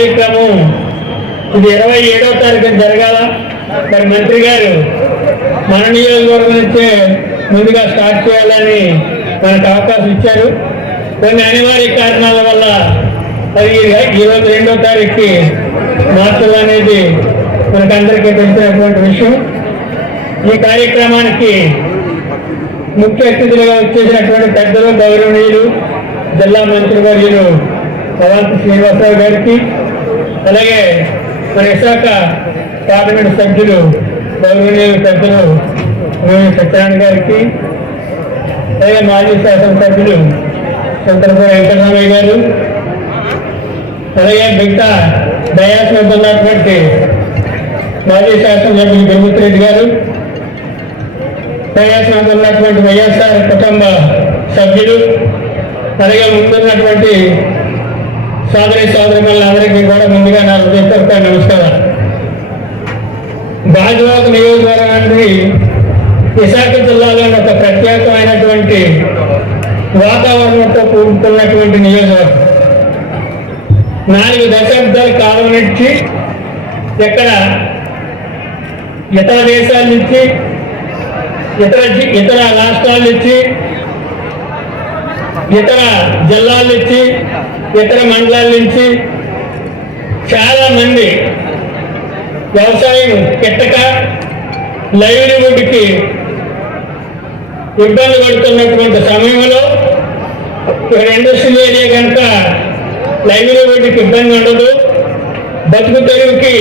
కార్యక్రమం. ఇది ఇరవై ఏడో తారీఖున జరగాల. మరి మంత్రి గారు మన నియోజకవర్గం నుంచే ముందుగా స్టార్ట్ చేయాలని మనకు అవకాశం ఇచ్చారు. కొన్ని అనివార్య కారణాల వల్ల అది ఈరోజు రెండో తారీఖుకి మార్చాలనేది మనకందరికీ తెలిసినటువంటి విషయం. ఈ కార్యక్రమానికి ముఖ్య అతిథులుగా వచ్చేసినటువంటి పెద్దలు గౌరవనీయులు జిల్లా మంత్రి వర్యులు అవంతి శ్రీనివాసరావు గారికి అలాగే మన విశాఖ పార్లమెంట్ సభ్యులు గౌరవనీయులు పెద్దలు సత్యనారాయణ గారికి అలాగే మాజీ శాసనసభ్యులు చంద్రబాబు వెంకటరామయ్య గారు అలాగే మిగతా డయాస్ వద్ద ఉన్నటువంటి మాజీ శాసనసభ్యులు గంగుత్ రెడ్డి గారు డయాస్ వద్ద ఉన్నటువంటి వైఎస్ఆర్ కుటుంబ సభ్యులు అలాగే ముందున్నటువంటి సోదరి సోదరులందరికీ కూడా ముందుగా నా హృదయపూర్వక నమస్కారం గాజువాక నియోజకవర్గానికి విశాఖ జిల్లాలోని ఒక ప్రత్యేకమైనటువంటి వాతావరణంతో కూడుకున్నటువంటి నియోజకవర్గం. నాలుగు దశాబ్దాల కాలం నుంచి ఇక్కడ ఇతర దేశాల నుంచి ఇతర ఇతర రాష్ట్రాల నుంచి ఇతర జిల్లాల నుంచి ఇతర మండలాల నుంచి చాలా మంది వ్యవసాయం కిట్టక లైవ్లీవుడ్కి ఇబ్బంది పడుతున్నటువంటి సమయంలో ఇక్కడ ఇండస్ట్రియల్ ఏరియా కనుక లైవ్లీవుడ్కి ఇబ్బంది ఉండదు. బతుకు తెరువుకి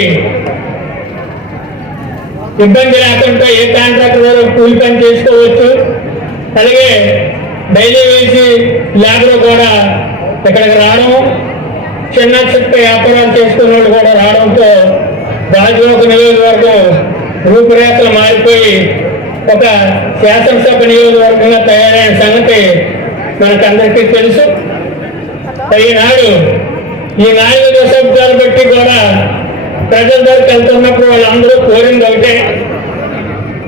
ఇబ్బంది లేకుండా ఏ కాంట్రాక్ట్ ద్వారా కూలి పని చేసుకోవచ్చు. అలాగే డైలీ వేసి ల్యాబ్లో కూడా ఇక్కడికి రావడం చిన్న చిన్న వ్యాపారాలు చేసుకున్న వాళ్ళు కూడా రావడంతో రాజువాక నియోజకవర్గం రూపురేఖలు మారిపోయి ఒక శాసనసభ నియోజకవర్గంగా తయారైన సంగతి మనకందరికీ తెలుసు. ఈనాడు ఈ నాలుగు దశాబ్దాలు బట్టి కూడా ప్రజల దగ్గరికి వెళ్తున్నప్పుడు వాళ్ళందరూ కోరింది ఒకటే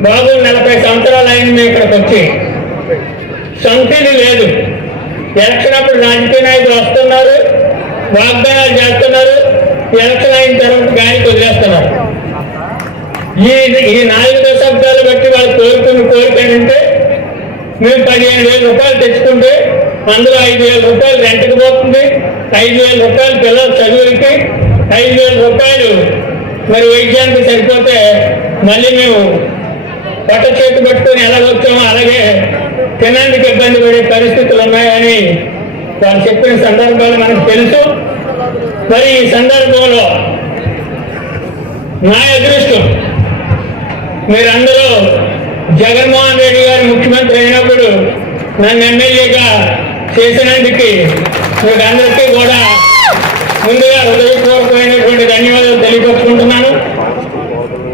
బాబు నలభై సంవత్సరాలు అయింది ఇక్కడికి వచ్చి. కంపెనీ లేదు. ఎలక్షన్ అప్పుడు రాజకీయ నాయకులు వస్తున్నారు వాగ్దానాలు చేస్తున్నారు ఎలక్షన్ అయిన తర్వాత గాలికి వదిలేస్తున్నారు. ఈ ఈ నాలుగు దశాబ్దాలు బట్టి వాళ్ళు కోరుకున్న కోరిక ఏంటంటే మేము పదిహేను వేల రూపాయలు తెచ్చుకుంటే అందులో ఐదు వేల రూపాయలు రెంట్కి పోతుంది ఐదు వేల రూపాయలు పిల్లల చదువులకి ఐదు వేల రూపాయలు మరి వైద్యానికి సరిపోతే మళ్ళీ మేము పట్ట చేతి పట్టుకొని ఎలా వచ్చామో అలాగే తినడానికి ఇబ్బంది పడే పరిస్థితులు ఉన్నాయని వారు చెప్పిన సందర్భాలు మనకు తెలుసు. మరి ఈ సందర్భంలో నా అదృష్టం మీరందరూ జగన్మోహన్ రెడ్డి గారు ముఖ్యమంత్రి అయినప్పుడు నన్ను ఎమ్మెల్యేగా చేసినందుకు మీకు అందరికీ కూడా ముందుగా హృదయపూర్వకమైనటువంటి ధన్యవాదాలు తెలియపరుచుకుంటున్నాను.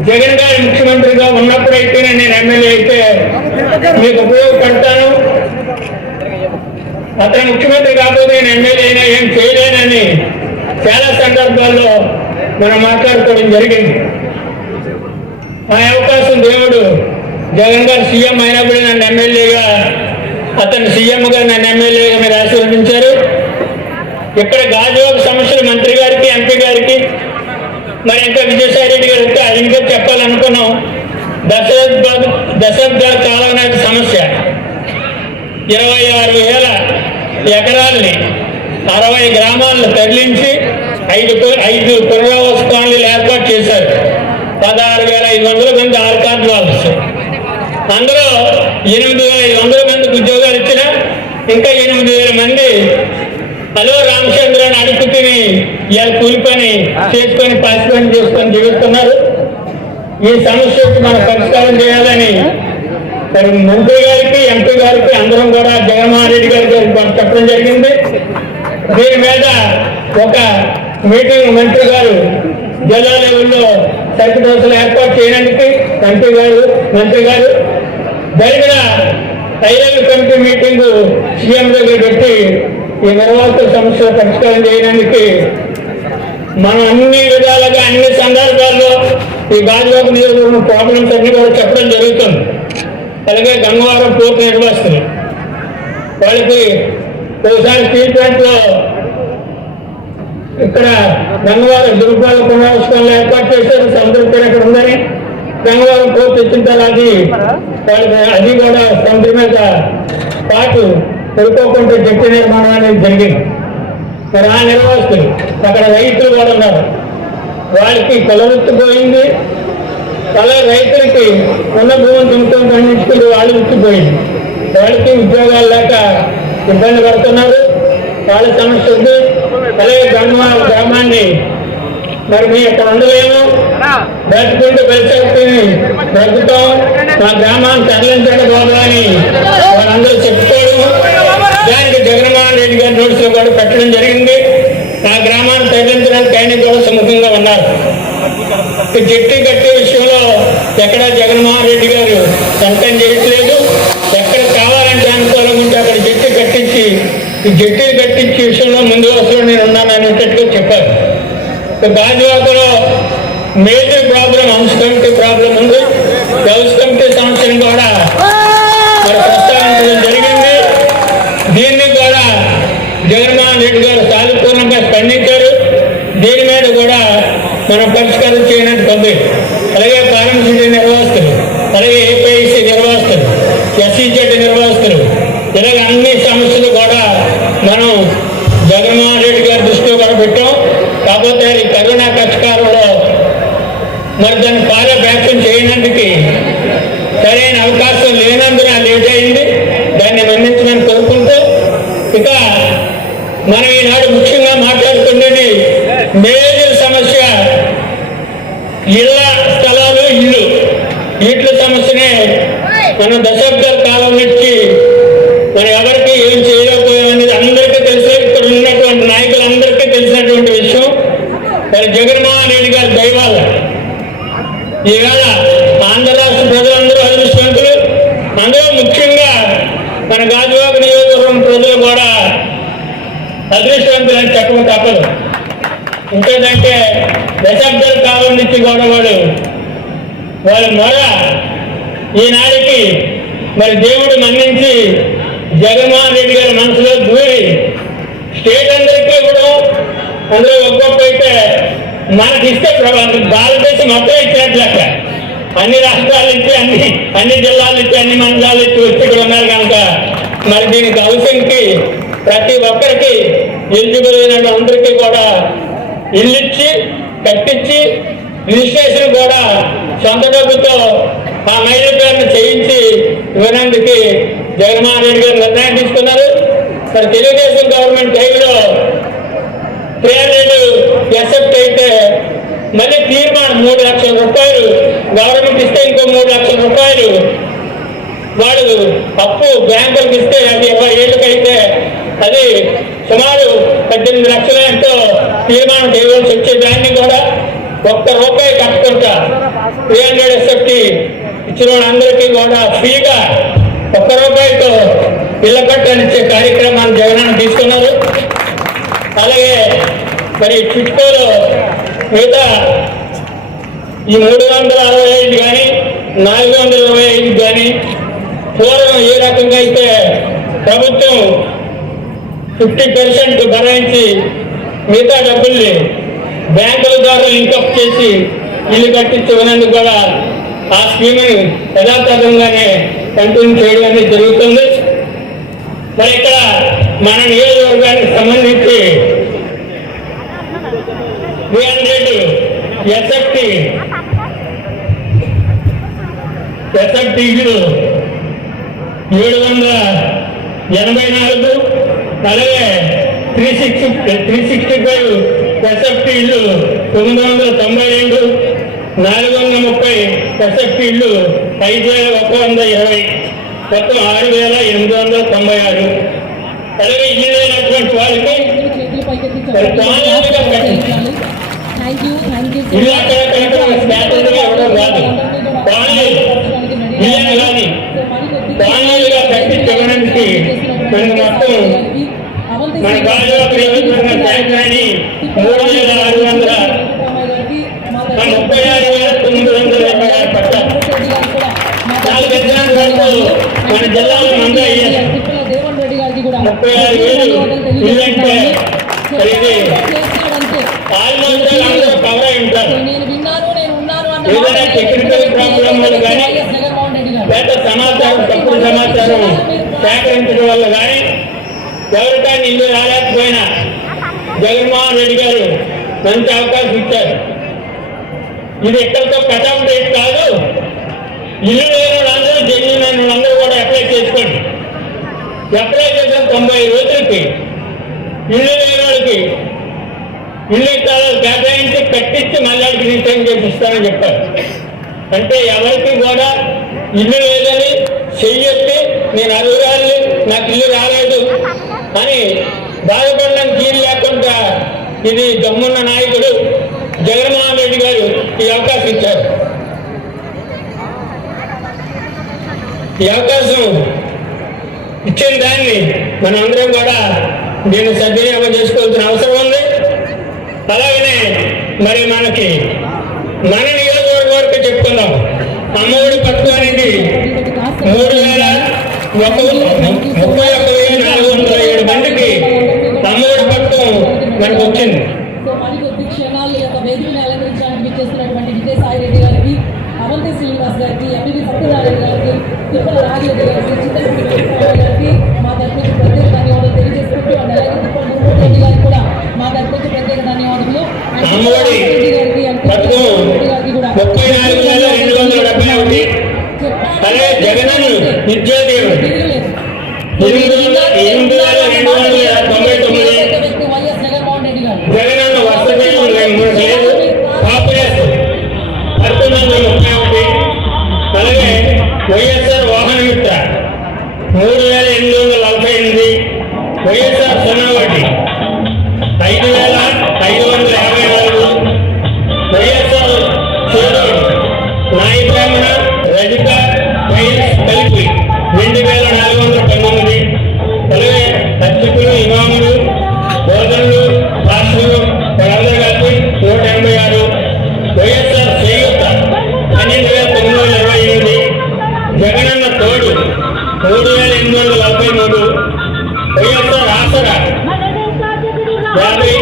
జగన్ గారు ముఖ్యమంత్రిగా ఉన్నప్పుడైతేనే నేను ఎమ్మెల్యే అయితే మీకు ఉపయోగపడతాను అతను ముఖ్యమంత్రి కాకపోతే నేను ఎమ్మెల్యే అయినా ఏం చేయలేనని చాలా సందర్భాల్లో మనం మాట్లాడుకోవడం జరిగింది. ఆ అవకాశం దేవుడు జగన్ గారు సీఎం అయినప్పుడు నన్ను ఎమ్మెల్యేగా అతను సీఎంగా నన్ను ఎమ్మెల్యేగా మీరు ఆశీర్వదించారు. ఇక్కడ గాజువాక సమస్యలు మంత్రి గారికి ఎంపీ గారికి మరి ఇంకా విజయసాయి రెడ్డి గారు ఇంకా ఇంకా చెప్పాలనుకున్నాం. దశాబ్ద దశాబ్దాల కాలం నాటి సమస్య. ఇరవై ఆరు వేల ఎకరాల్ని అరవై గ్రామాలను తరలించి ఐదు ఐదు పునరావాస కాలనీలు ఏర్పాటు చేశారు. పదహారు వేల ఐదు వందల మంది ఆరు కార్డు వాళ్ళు అందులో ఎనిమిది వేల ఐదు వందల మందికి ఉద్యోగాలు ఇచ్చిన ఇంకా ఎనిమిది వేల మంది హలో రామచంద్ర అని అడుగు తిని ఇలా కూలి పని చేసుకొని పసి చేసుకొని జీవిస్తున్నారు. ఈ సమస్యకి మనం పరిష్కారం చేయాలని మరి మంత్రి గారికి ఎంపీ గారికి అందరం కూడా జగన్మోహన్ రెడ్డి గారి గారికి మనం చెప్పడం జరిగింది. దీని మీద ఒక మీటింగ్ మంత్రి గారు జిల్లా లెవెల్లో సైకిల్ దోశలు ఏర్పాటు చేయడానికి ఎంపీ గారు మంత్రి గారు జరిగిన తయారీ కమిటీ మీటింగ్ సీఎం దగ్గర పెట్టి ఈ నిర్వాహకుల సమస్యలు పరిష్కారం చేయడానికి మనం అన్ని విధాలుగా అన్ని సందర్భాల్లో ఈ గాజువాక నియోజకవర్గం ప్రాబ్లమ్స్ అన్ని కూడా చెప్పడం జరుగుతుంది. అలాగే గంగవారం పోర్టు నిర్వాసితులు వాళ్ళకి ఒకసారి స్టీల్ ప్లాంట్ ఇక్కడ గంగవారం దుర్గాల పునరావిష్కరణలు ఏర్పాటు చేశారు. సముద్రం తీరం ఇక్కడ ఉందని గంగవారం కోర్టు ఇచ్చిన తర్వాత వాళ్ళకి అది కూడా సముద్రం మీద పాటు పడుకోకుండా జట్టు నిర్మాణం అనేది జరిగింది. మరి ఆ నిర్వాసితులు అక్కడ రైతులు కూడా ఉన్నారు. వాళ్ళకి కొలవృత్తి అలా రైతులకి ఉన్న భూమిని దుమ్ముతో పండించుకుని వాళ్ళు ఉచ్చిపోయింది వాళ్ళకి ఉద్యోగాలు లేక ఇబ్బంది పడుతున్నారు. వాళ్ళ సమస్య ఉంది. అలాగే గంగ గ్రామాన్ని మరి మీ ఇక్కడ ఉండలేము బ్రతుకుంటూ పరిస్థితిని బ్రతుకుతాం. మా గ్రామాన్ని తరలించడం బాబు అని వాళ్ళందరూ చెప్పుకోవడం. దానికి జగన్మోహన్ రెడ్డి గారి నోటీసులు కూడా పెట్టడం జరిగింది. నా గ్రామాన్ని తగ్గించడానికి ఆయన కూడా సుముఖంగా ఉన్నారు. జట్టు కట్టే విషయంలో ఎక్కడ జగన్మోహన్ రెడ్డి గారు సంతం చేయట్లేదు. ఎక్కడ కావాలంటే అనుకూలంగా ఉంటే అక్కడ జట్టు కట్టించి ఈ జట్టు కట్టించే విషయంలో ముందు వస్తువులు నేను ఉన్నాను అనేటట్టుగా చెప్పారు. గాజువాకలో major problem house committee problem ఉంది. హౌస్ కమిటీ సమస్యను కూడా మరి ప్రస్తావించడం జరిగింది. దీన్ని కూడా జగన్మోహన్ రెడ్డి గారు సాధి స్పందించారు దీని మీద కూడా మనం పరిష్కారం చేయడానికి ఉంది అలాగే పార్లమెంటరీ నిర్వాహకులు అలాగే ఏపీఐసి నిర్వాహకులు ఎస్సీజెడ్ నిర్వాహకులు ఇలాగ అన్ని సమస్యలు కూడా మనం జగన్మోహన్ రెడ్డి గారి దృష్టిలో కూడా పెట్టాం. కాకపోతే ఈ కరోనా కష్టకాలంలో మరి దాన్ని పాల వ్యాఖ్యం చేయనందుకు సరైన అవకాశం లేనందున లేట్ అయింది. దాన్ని మన్నించమని కోరుకుంటూ ఇక మనం ఈనాడు ముఖ్య మాట్లాడుతున్నది మేజర్ సమస్య ఇళ్ళ స్థలాలు ఇల్లు వీటి సమస్యనే మన దశాబ్దాల కాలం నుంచి మరి ఎవరికి ఏం చేయలేకపోయామనేది అందరికీ తెలిసే ఇక్కడ ఉన్నటువంటి నాయకులందరికీ తెలిసినటువంటి విషయం మరి జగన్మోహన్ రెడ్డి గారి దైవాల ఈవేళ ఆంధ్ర రాష్ట్ర ప్రజలందరూ అదృష్టవంతులు అందులో ముఖ్యంగా మన గాజువాక నియోజకవర్గం ప్రజలు కూడా అదృష్టవంతులని చెప్పడం తప్పదు ఇంకేదంటే దశాబ్దాల కాలం నుంచి కూడా వాడు వాళ్ళ మొర ఈనాడికి మరి దేవుడు మన్నించి జగన్మోహన్ రెడ్డి గారి మనసులో దూరి స్టేట్ అందరికీ ఇవ్వడం అందులో ఒక్కొక్క అయితే మనకి ఇస్తే భారతదేశం మొత్తం ఇచ్చినట్లు అన్ని రాష్ట్రాల నుంచి అన్ని అన్ని జిల్లాలు ఇచ్చి అన్ని మండలాలు ఇచ్చి వచ్చి ఇక్కడ ఉన్నారు కనుక మరి దీనికి హౌసింగ్కి ప్రతి ఒక్కరికి ఎలిజిబుల్ అయిన అందరికీ కూడా ఇల్లు ఇచ్చి కట్టించి రిజిస్ట్రేషన్ కూడా సొంత డబ్బుతో ఆ మైలు పేరును చేయించి ఇవ్వడానికి జగన్మోహన్ రెడ్డి గారు నిర్ణయం తీసుకున్నారు. మరి తెలుగుదేశం గవర్నమెంట్ టైంలో పేర్లు ఎక్సెప్ట్ అయితే మళ్ళీ తీర్మానం మూడు లక్షల రూపాయలు గవర్నమెంట్ ఇస్తే ఇంకో మూడు లక్షల రూపాయలు. వాడు అప్పు బ్యాంకులకు ఇస్తే అది ఇరవై ఏళ్ళకైతే అది సుమారు పద్దెనిమిది లక్షల ఎంతో తీర్మానం చేయవలసి వచ్చే దాన్ని కూడా ఒక్క రూపాయి కట్టుకుంటా త్రీ హండ్రెడ్ ఎస్ఎఫ్టీ ఇచ్చిన వాళ్ళందరికీ కూడా ఫ్రీగా ఒక్క రూపాయితో ఇళ్ళ కట్టనిచ్చే కార్యక్రమాన్ని జగనాన్ని తీసుకున్నారు. అలాగే మరి చిట్కోలో మిగతా ఈ మూడు వందల అరవై ఐదు కానీ నాలుగు వందల ఇరవై ఐదు కానీ పూర్వం ఏ రకంగా అయితే ప్రభుత్వం ఫిఫ్టీ పర్సెంట్ భరాయించి మిగతా డబ్బుల్ని బ్యాంకుల ద్వారా లింకప్ చేసి ఇల్లు కట్టించి ఉన్నందుకు కూడా ఆ స్కీమ్ని యథాతథంగానే కంటిన్యూ చేయడం అనేది జరుగుతుంది. మరి ఇక్కడ మన నియోజకవర్గానికి సంబంధించి త్రీ హండ్రెడ్ ఎస్ఎఫ్టీలు ఏడు వందల ఎనభై నాలుగు అలాగే three sixty three sixty five ఎస్ఎఫ్టీలు తొమ్మిది వందల తొంభై రెండు నాలుగు వందల ముప్పై ఎస్ఎఫ్టీలు ఐదు వేల ఒక వంద ఇరవై మొత్తం ఆరు వేల ఎనిమిది వందల తొంభై ఆరు. అలాగే ఇల్లు లేనటువంటి వాళ్ళకి థ్యాంక్ యూ ఇల్లు అక్కడ కట్టడం స్టాటస్గా ఇవ్వడం కాదు కాలనీ ఇల్లు కానీ కాలనీలుగా కట్టించడానికి మనకు మొత్తం మన గాజువాక నియోజకవర్గం సాయంత్రాన్ని అది కూడా నేను విన్నాను కానీ సమాచారం తప్పుడు సమాచారం సేకరించడం వల్ల కానీ ఎవరికైనా ఇల్లు రాలేకపోయినా జగన్మోహన్ రెడ్డి గారు మంచి అవకాశం ఇచ్చారు. ఇది ఎక్కడితో కథం కాదు. ఇల్లు అంటే ఎవరికి కూడా ఇల్లు లేదని చెయ్యొస్తే నేను అడుగురాలి నాకు ఇల్లు రాలేదు. అని బాధపడడం తీరు లేకుండా ఇది దమ్మున్న నాయకుడు జగన్మోహన్ రెడ్డి గారు ఈ అవకాశం ఇచ్చారు. ఈ అవకాశం ఇచ్చిన దాన్ని మనందరం కూడా దీన్ని సద్వినియోగం చేసుకోవాల్సిన అవసరం ఉంది. అలాగనే మరి మనకి మనని చెప్తున్నాం. అమ్మఒడి పట్టు అనేది మూడు వేల ముప్పై ఒక్క వెయ్యి నాలుగు వందల ఏడు మందికి అమ్మఒడి పట్టు మనకు వచ్చింది. యొక్క వేదికను అలంకరించడానికి విచ్చేస్తున్నటువంటి విజయసాయి శ్రీనివాస్ గారికి ఎంపీ గారికి మా తరపుకి ప్రత్యేక ధన్యవాదాలు తెలియజేసుకుంటూ కూడా మా తరపుకి ప్రత్యేక ధన్యవాదములు. ముప్పై నాలుగు ಹೂವಿನ ಎಣ್ಣೆ ಯಾವ ಕಡೆ ನೋಡಿ ಪೈಯತ್ತಾರ ಆ ಥರ ರಾತ್ರಿ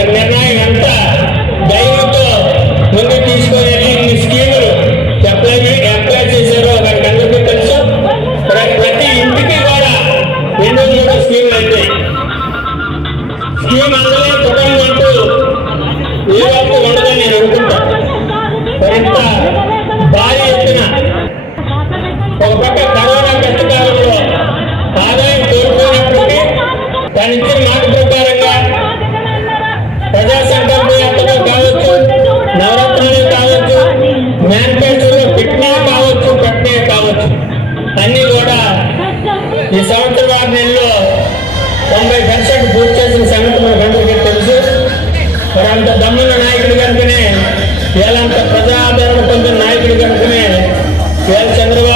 Recuerden వీళ్ళంత ప్రజాదరణ పొందిన నాయకుడు కనుకనే వీళ్ళ చంద్రబాబు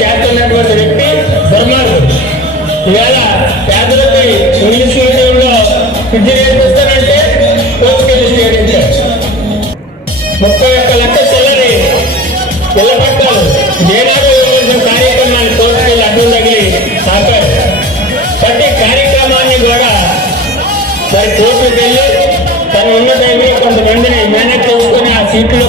చేత ఉన్నటువంటి వ్యక్తి దుర్మార్గుడు. ఇవాళ పేదలకి ఇంగ్లీష్ మీడియంలో విద్య నేర్పిస్తానంటే కోచుకెళ్ళి స్టేడియం ముప్పై ఒక్క లక్ష చెల్లని ఇళ్ళ పట్టాలు. దేనాడు కార్యక్రమాన్ని కోర్టుకెళ్ళి అడ్డం తగిలి ఆపారు. ప్రతి కార్యక్రమాన్ని కూడా మరి కోర్టుకెళ్ళి తను ఉన్న టైంలో కొంతమందిని మేనేజ్ చేసుకుని ఆ సీట్లో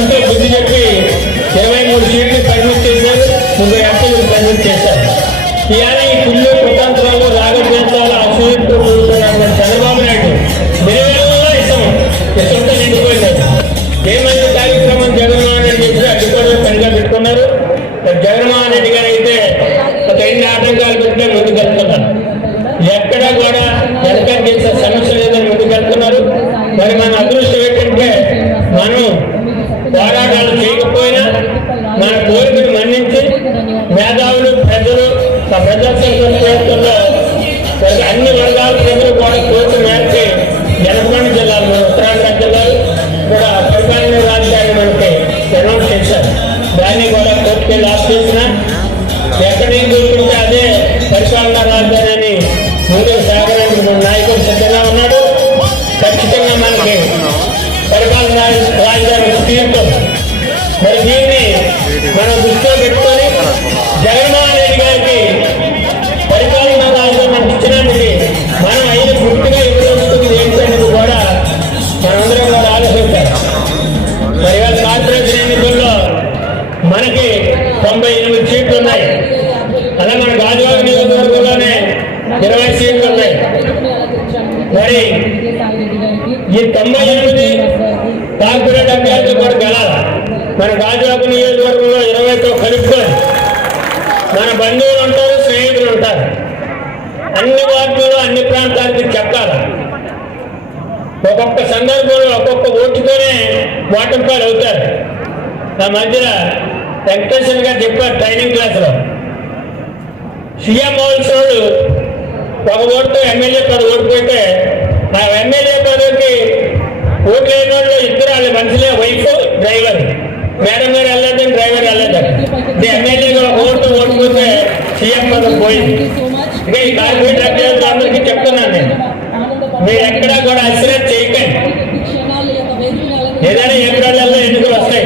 ఉంటే బుద్ధి చెప్పి ఇరవై మూడు సీట్లు కన్విన్స్ చేశారు ముప్పై ఎంపీలు కన్విన్స్ చేశారు. ఇవాళ ఈ కుళ్ళు కుతంత్రాలు రాగద్వేషాలు అసూయంతో చంద్రబాబు నాయుడు ఒక్కొక్క సందర్భంలో ఒక్కొక్క ఓటుతోనే వాటర్ వాటర్ఫాల్ అవుతారు. నా మధ్యన వెంకటేశ్వర గారు చెప్పారు ట్రైనింగ్ క్లాస్లో. సీఎం హౌల్స్ వాళ్ళు ఒక ఓటుతో ఎమ్మెల్యే పది ఓడిపోతే ఆ ఎమ్మెల్యే పదవికి ఓటు లేని వాళ్ళు ఇద్దరు వాళ్ళ మనుషులే వైఫ్ డ్రైవర్. మేడం గారు వెళ్ళదు డ్రైవర్ వెళ్ళదు ఎమ్మెల్యే గారు ఒక ఓటుతో ఓడిపోతే సీఎం పదవి పోయింది. ఇంకా ఈ కార్పొరేట్ అభ్యర్థులు అందరికీ చెప్తున్నాను నేను. మీరు ఎక్కడ కూడా ఐసోలేట్ చేయకండి. ఏదైనా ఏప్రిల్లో ఎన్నికలు వస్తాయి?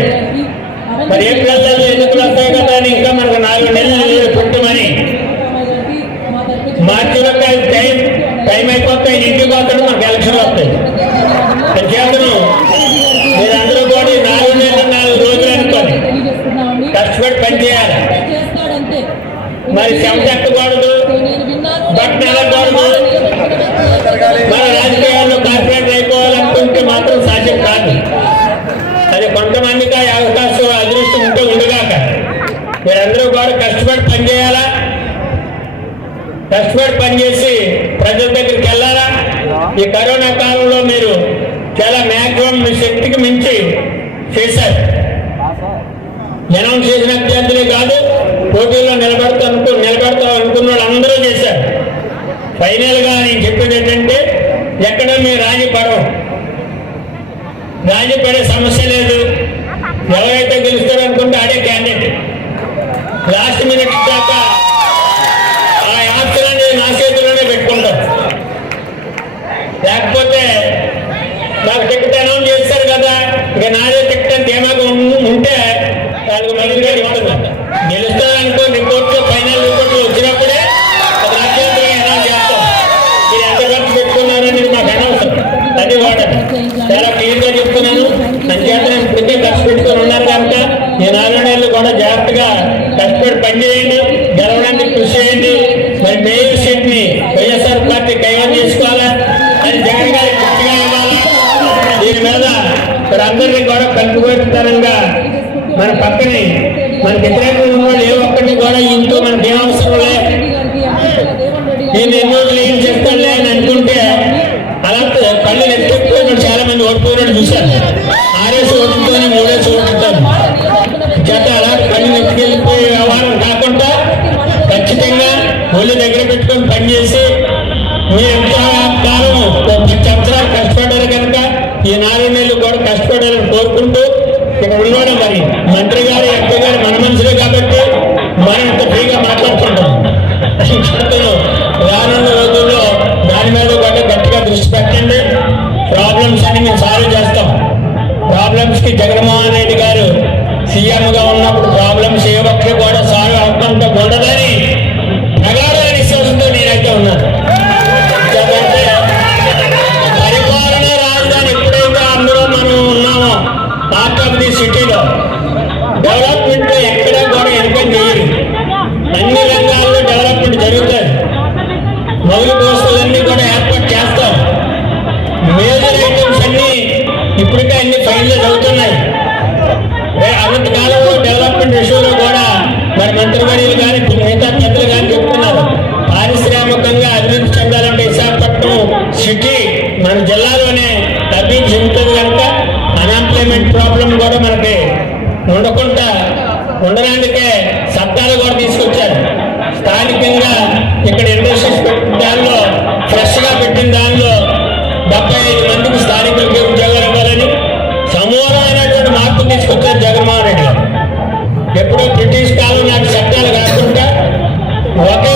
మరి ఏప్రిల్లో ఎన్నికలు వస్తాయి కదా అని ఇంకా మనకు నాలుగు నెలలు పుట్టమని. మార్చిలో టైం టైం అయిపోతే ఇంటికి వస్తాడు మనకు ఎలక్షన్లో మార్పు తీసుకొచ్చారు జగన్మోహన్ రెడ్డి గారు. ఎప్పుడు బ్రిటిష్ కాలం నాటి చట్టాలు కాకుండా ఒకే